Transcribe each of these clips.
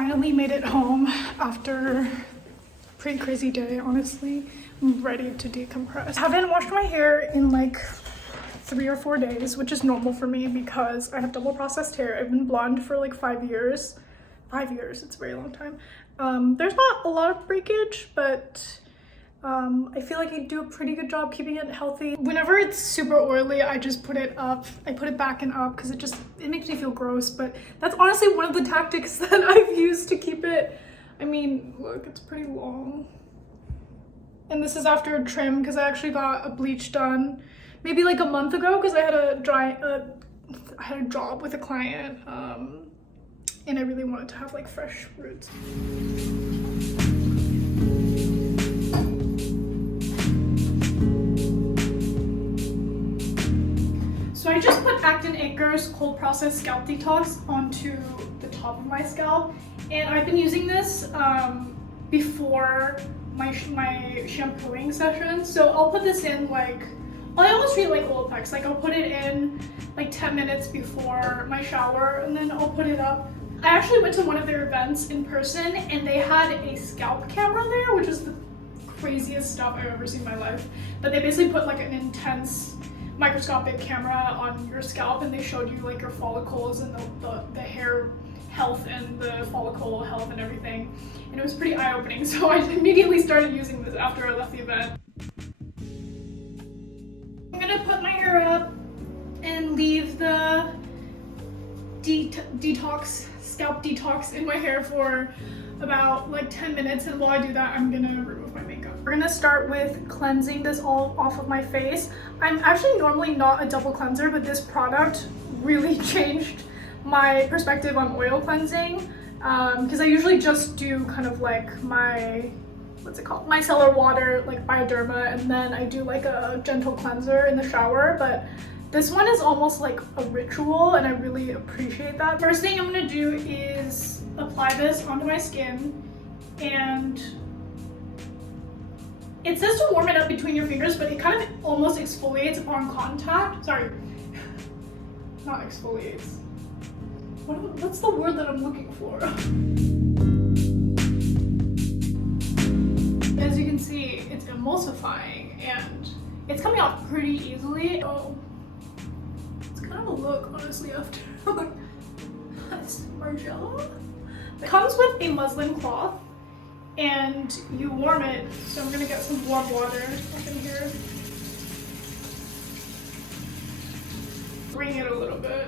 finally made it home after a pretty crazy day, honestly. I'm ready to decompress. I haven't washed my hair in like 3 or 4 days, which is normal for me because I have double processed hair. I've been blonde for like 5 years. 5 years, it's a very long time. There's not a lot of breakage, but I feel like I do a pretty good job keeping it healthy. Whenever it's super oily, I just put it up. I put it back and up because it makes me feel gross, but that's honestly one of the tactics that I've used to keep it. I mean, look, it's pretty long. And this is after a trim because I actually got a bleach done maybe like a month ago because I had a job with a client and I really wanted to have like fresh roots. So I just put Actin Acres cold processed scalp detox onto the top of my scalp, and I've been using this before my shampooing session. So I'll put this in like, I almost treat it like Olaplex. Like I'll put it in like 10 minutes before my shower and then I'll put it up. I actually went to one of their events in person and they had a scalp camera there, which is the craziest stuff I've ever seen in my life. But they basically put like an intense microscopic camera on your scalp and they showed you like your follicles and the hair health and the follicle health and everything. And it was pretty eye-opening. So I immediately started using this after I left the event. I'm gonna put my hair up and leave the scalp detox in my hair for about like 10 minutes, and while I do that I'm gonna remove my makeup. We're gonna start with cleansing this all off of my face. I'm actually normally not a double cleanser, but this product really changed my perspective on oil cleansing because I usually just do kind of like my, what's it called, micellar water, like Bioderma, and then I do like a gentle cleanser in the shower. But this one is almost like a ritual and I really appreciate that. First thing I'm gonna do is apply this onto my skin, and it says to warm it up between your fingers, but it kind of almost exfoliates upon contact. Sorry, not exfoliates. What's the word that I'm looking for? As you can see, it's emulsifying and it's coming off pretty easily. Oh, it's kind of a look, honestly, after like that's Margiela. It comes with a muslin cloth and you warm it. So I'm gonna get some warm water up in here. Bring it a little bit.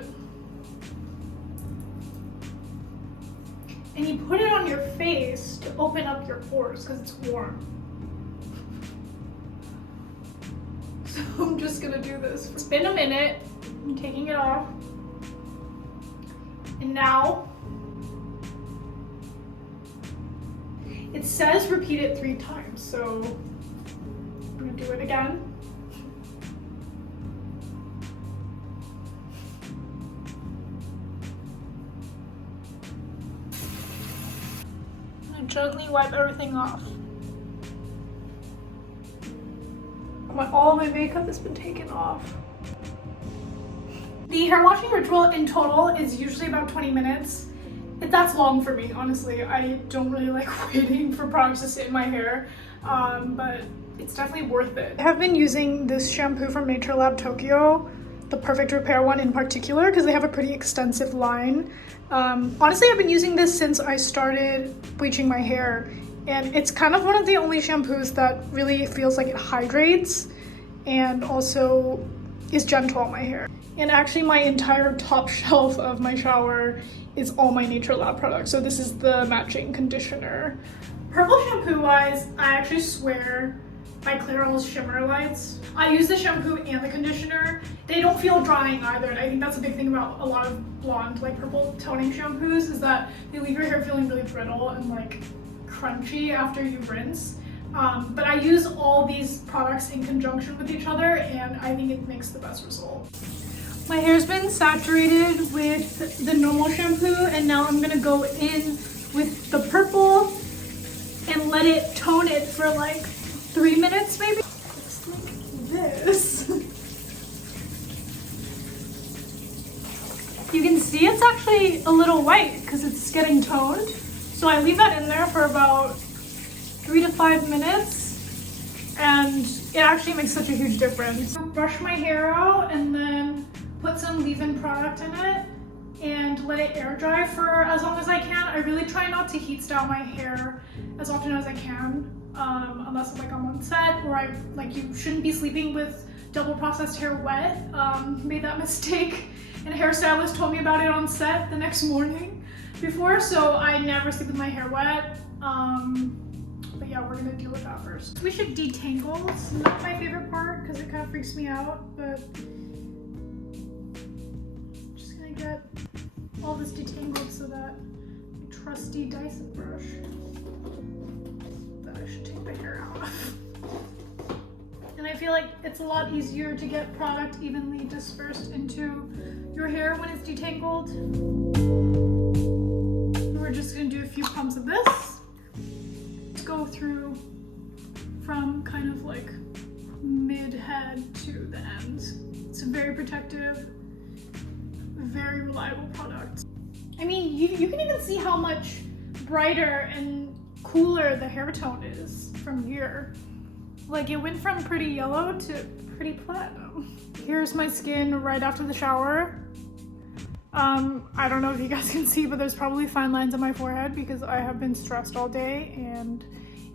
And you put it on your face to open up your pores because it's warm. So I'm just gonna do this. It's been a minute. I'm taking it off. And now, it says repeat it 3 times. So I'm gonna do it again. Gently wipe everything off. All my makeup has been taken off. The hair washing ritual in total is usually about 20 minutes. That's long for me, honestly. I don't really like waiting for products to sit in my hair, but it's definitely worth it. I have been using this shampoo from Nature Lab Tokyo, the Perfect Repair one in particular, because they have a pretty extensive line. Honestly, I've been using this since I started bleaching my hair, and it's kind of one of the only shampoos that really feels like it hydrates and also is gentle on my hair. And actually my entire top shelf of my shower is all my Nature Lab products. So this is the matching conditioner. Purple shampoo wise, I actually swear by Clairol's Shimmer Lights. I use the shampoo and the conditioner. They don't feel drying either, and I think that's a big thing about a lot of blonde, like purple toning shampoos, is that they leave your hair feeling really brittle and like crunchy after you rinse. But I use all these products in conjunction with each other, and I think it makes the best result. My hair's been saturated with the normal shampoo, and now I'm gonna go in with the purple and let it tone it for like 3 minutes maybe. Looks like this. You can see it's actually a little white because it's getting toned. So I leave that in there for about 3 to 5 minutes, and it actually makes such a huge difference. Brush my hair out and then put some leave-in product in it and let it air dry for as long as I can. I really try not to heat style my hair as often as I can, unless like I'm on set, or you shouldn't be sleeping with double processed hair wet. Made that mistake, and a hairstylist told me about it on set the next morning before, so I never sleep with my hair wet. But yeah, we're gonna deal with that first. We should detangle. It's not my favorite part because it kind of freaks me out, but I'm just gonna get all this detangled so that my trusty Dyson brush, that I should take the hair out of. And I feel like it's a lot easier to get product evenly dispersed into your hair when it's detangled. We're just gonna do a few pumps of this. Let's go through from kind of like mid-head to the ends. It's a very protective, very reliable product. I mean, you can even see how much brighter and cooler the hair tone is from here. Like, it went from pretty yellow to pretty platinum. Here's my skin right after the shower. I don't know if you guys can see, but there's probably fine lines on my forehead because I have been stressed all day, and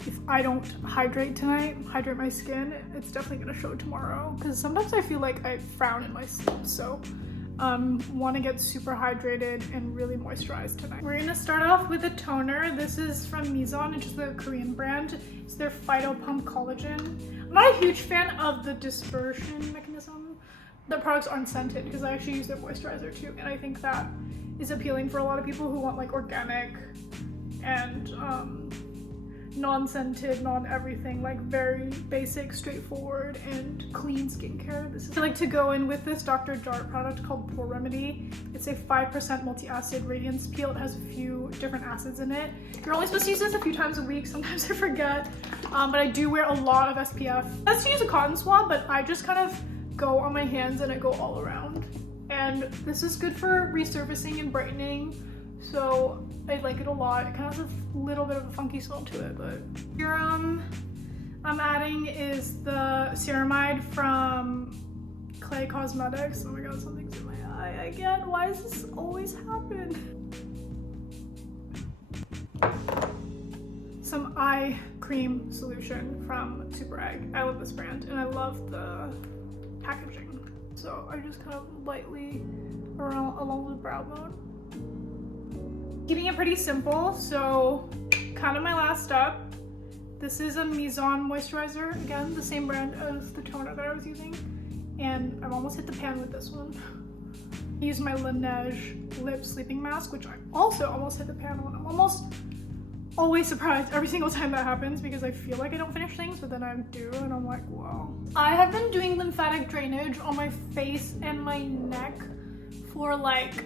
if I don't hydrate my skin, it's definitely gonna show tomorrow, because sometimes I feel like I frown in my sleep. So want to get super hydrated and really moisturized tonight. We're gonna start off with a toner. This is from Mizon, which is the Korean brand. It's their Phyto Pump Collagen. I'm not a huge fan of the dispersion mechanism. The products aren't scented because I actually use their moisturizer too, and I think that is appealing for a lot of people who want like organic and non-scented, non-everything, like very basic, straightforward, and clean skincare. I like to go in with this Dr. Jart product called Pore Remedy. It's a 5% multi-acid radiance peel. It has a few different acids in it. You're only supposed to use this a few times a week. Sometimes I forget, but I do wear a lot of SPF. I like to use a cotton swab, but I just kind of go on my hands and I go all around. And this is good for resurfacing and brightening, so I like it a lot. It kind of has a little bit of a funky smell to it, but serum I'm adding is the ceramide from Clay Cosmetics. Oh my god, something's in my eye again. Why does this always happen? Some eye cream solution from Super Egg. I love this brand and I love the packaging. So I just kind of lightly along the brow bone. Keeping it pretty simple, so kind of my last step. This is a Mizon moisturizer, again, the same brand as the toner that I was using, and I've almost hit the pan with this one. I use my Laneige lip sleeping mask, which I also almost hit the pan on. I'm almost always surprised every single time that happens because I feel like I don't finish things, but then I do, and I'm like, wow. I have been doing lymphatic drainage on my face and my neck for like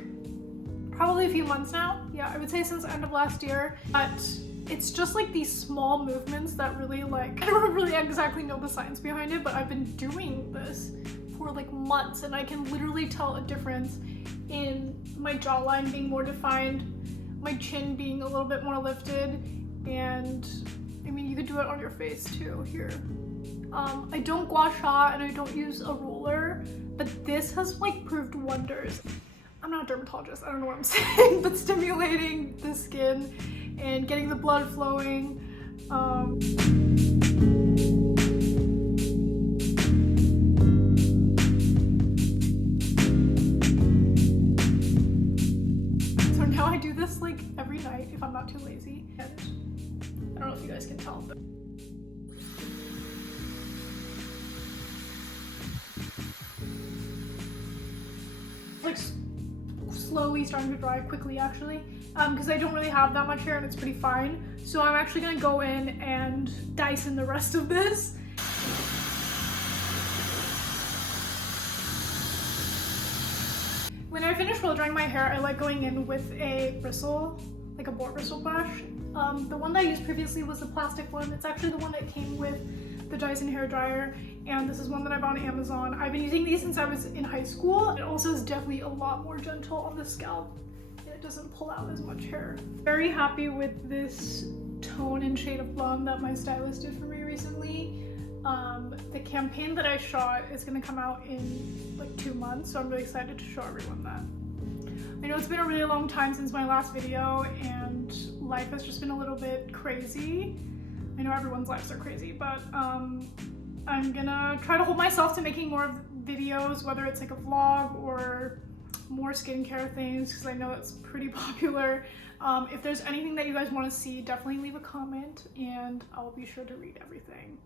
probably a few months now. Yeah, I would say since the end of last year, but it's just like these small movements that really like, I don't really exactly know the science behind it, but I've been doing this for like months and I can literally tell a difference in my jawline being more defined, my chin being a little bit more lifted, and I mean, you could do it on your face too, here. I don't gua sha and I don't use a roller, but this has like proved wonders. I'm not a dermatologist, I don't know what I'm saying, but stimulating the skin and getting the blood flowing. So now I do this like every night if I'm not too lazy. And I don't know if you guys can tell, but like slowly starting to dry quickly actually, because I don't really have that much hair and it's pretty fine. So I'm actually gonna go in and Dyson the rest of this. When I finish blow drying my hair, I like going in with a bristle, like a boar bristle brush. The one that I used previously was the plastic one. It's actually the one that came with the Dyson hair dryer, and this is one that I bought on Amazon. I've been using these since I was in high school. It also is definitely a lot more gentle on the scalp. it doesn't pull out as much hair. Very happy with this tone and shade of blonde that my stylist did for me recently. The campaign that I shot is gonna come out in like 2 months, so I'm really excited to show everyone that. I know it's been a really long time since my last video and life has just been a little bit crazy. I know everyone's lives are crazy, but I'm gonna try to hold myself to making more videos, whether it's like a vlog or more skincare things, because I know it's pretty popular. If there's anything that you guys want to see, definitely leave a comment and I'll be sure to read everything.